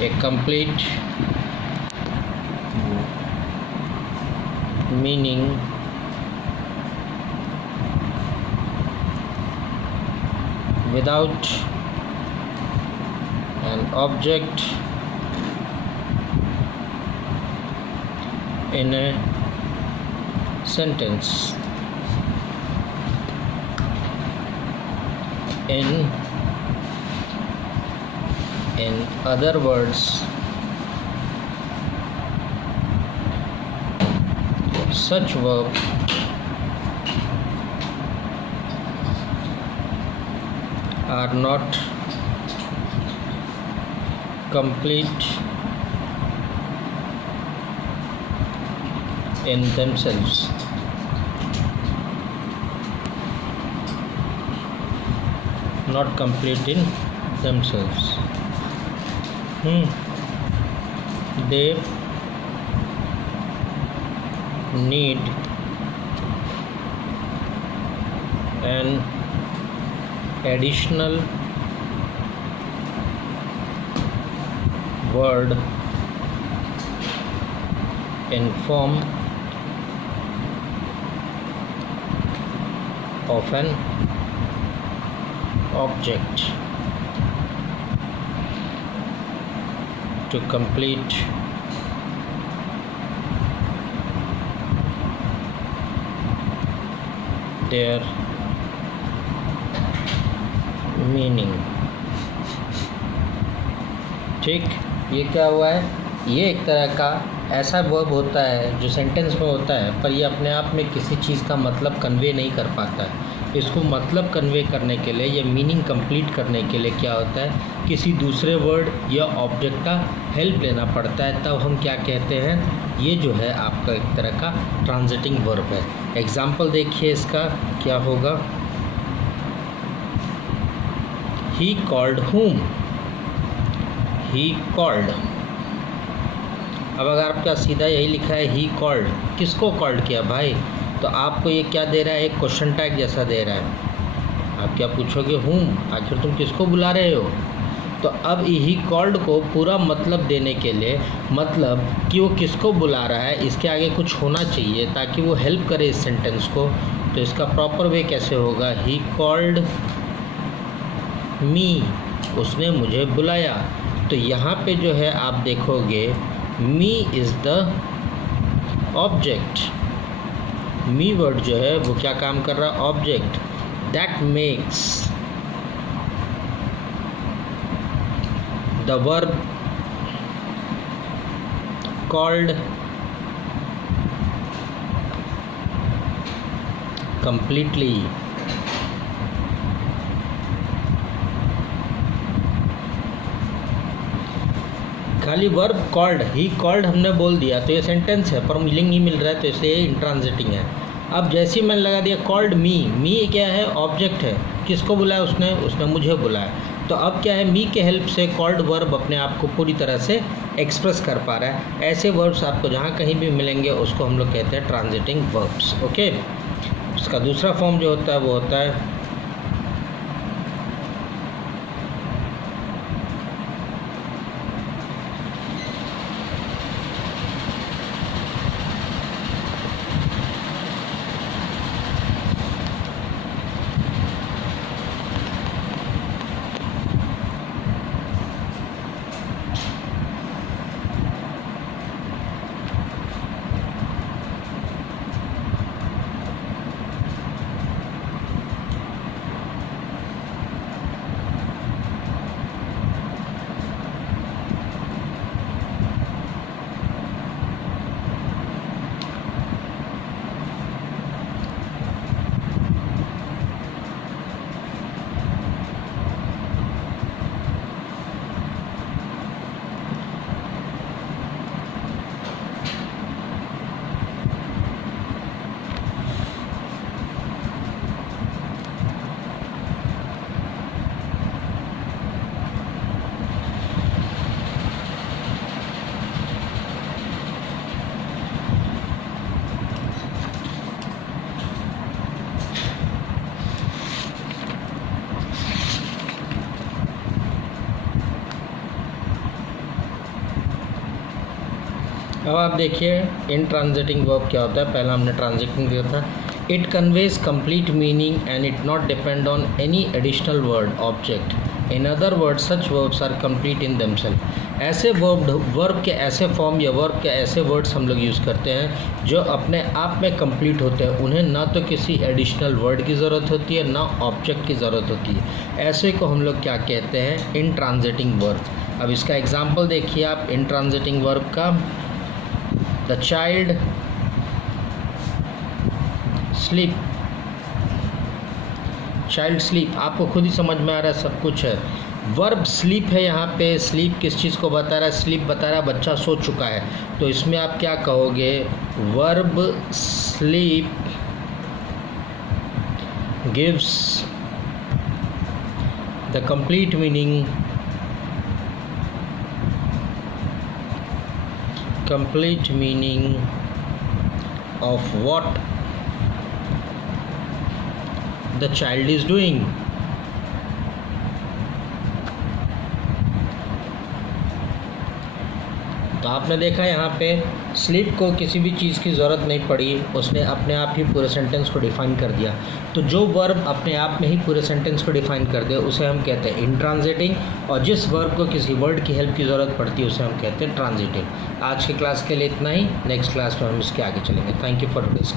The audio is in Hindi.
a complete meaning without an object in a sentence. In other words, such verb are not complete in themselves. Not complete in themselves. They need an additional word in form of an object to complete their meaning. ठीक, ये क्या हुआ है? ये एक तरह का ऐसा वर्ब होता है जो सेंटेंस में होता है, पर ये अपने आप में किसी चीज़ का मतलब कन्वे नहीं कर पाता है। इसको मतलब कन्वे करने के लिए या मीनिंग कंप्लीट करने के लिए क्या होता है, किसी दूसरे वर्ड या ऑब्जेक्ट का हेल्प लेना पड़ता है। तब हम क्या कहते हैं, ये जो है आपका एक तरह का ट्रांजिटिंग वर्ब है। एग्जाम्पल देखिए इसका क्या होगा। He called whom, he called. अब अगर आपका सीधा यही लिखा है ही कॉल्ड, किसको कॉल्ड किया भाई, तो आपको ये क्या दे रहा है, एक क्वेश्चन टैग जैसा दे रहा है। आप क्या पूछोगे, whom, आखिर तुम किसको बुला रहे हो। तो अब ही कॉल्ड को पूरा मतलब देने के लिए, मतलब कि वो किसको बुला रहा है, इसके आगे कुछ होना चाहिए ताकि वो हेल्प करे इस सेंटेंस को। तो इसका प्रॉपर वे कैसे होगा, ही कॉल्ड मी, उसने मुझे बुलाया। तो यहाँ पे जो है आप देखोगे me is the object. Me word जो है वो क्या काम कर रहा है, object. That makes the verb called completely खाली वर्ब कॉल्ड, ही कॉल्ड हमने बोल दिया तो ये सेंटेंस है, पर मीनिंग नहीं मिल रहा है, तो इसलिए इंट्रांजिटिंग है। अब जैसे ही मैंने लगा दिया कॉल्ड मी, मी क्या है, ऑब्जेक्ट है। किसको बुलाया उसने, उसने मुझे बुलाया। तो अब क्या है, मी के हेल्प से कॉल्ड वर्ब अपने आप को पूरी तरह से एक्सप्रेस कर पा रहा है। ऐसे वर्ब्स आपको जहाँ कहीं भी मिलेंगे उसको हम लोग कहते हैं ट्रांजिटिंग वर्ब्स। ओके, उसका दूसरा फॉर्म जो होता है वो होता है अब आप देखिए इंट्रांजिटिंग वर्ब क्या होता है। पहला हमने ट्रांजिटिंग दिया था। It conveys complete meaning and it not depend on any additional word object. In other word such verbs are complete in themself. ऐसे वर्ब के ऐसे फॉर्म या वर्ब के ऐसे वर्ड्स हम लोग यूज़ करते हैं जो अपने आप में कंप्लीट होते हैं। उन्हें ना तो किसी एडिशनल वर्ड की ज़रूरत होती है ना ऑब्जेक्ट की ज़रूरत होती है। ऐसे को हम लोग क्या कहते हैं? इंट्रांजिटिंग वर्ब। अब इसका एग्जाम्पल देखिए आप इंट्रांजिटिंग वर्ब का। The child sleep, child sleep, आपको खुद ही समझ में आ रहा है सब कुछ है। वर्ब स्लीप है यहाँ पे। स्लीप किस चीज़ को बता रहा है? स्लीप बता रहा है बच्चा सो चुका है। तो इसमें आप क्या कहोगे? Verb sleep gives the complete meaning, complete meaning of what the child is doing. तो आपने देखा यहाँ पे स्लीप को किसी भी चीज़ की ज़रूरत नहीं पड़ी, उसने अपने आप ही पूरे सेंटेंस को डिफ़ाइन कर दिया। तो जो वर्ब अपने आप में ही पूरे सेंटेंस को डिफ़ाइन कर दे उसे हम कहते हैं इंट्रांजिटिंग, और जिस वर्ब को किसी वर्ड की हेल्प की ज़रूरत पड़ती है उसे हम कहते हैं ट्रांजिटिव। आज की क्लास के लिए इतना ही। नेक्स्ट क्लास में हम इसके आगे चलेंगे। Thank you for this.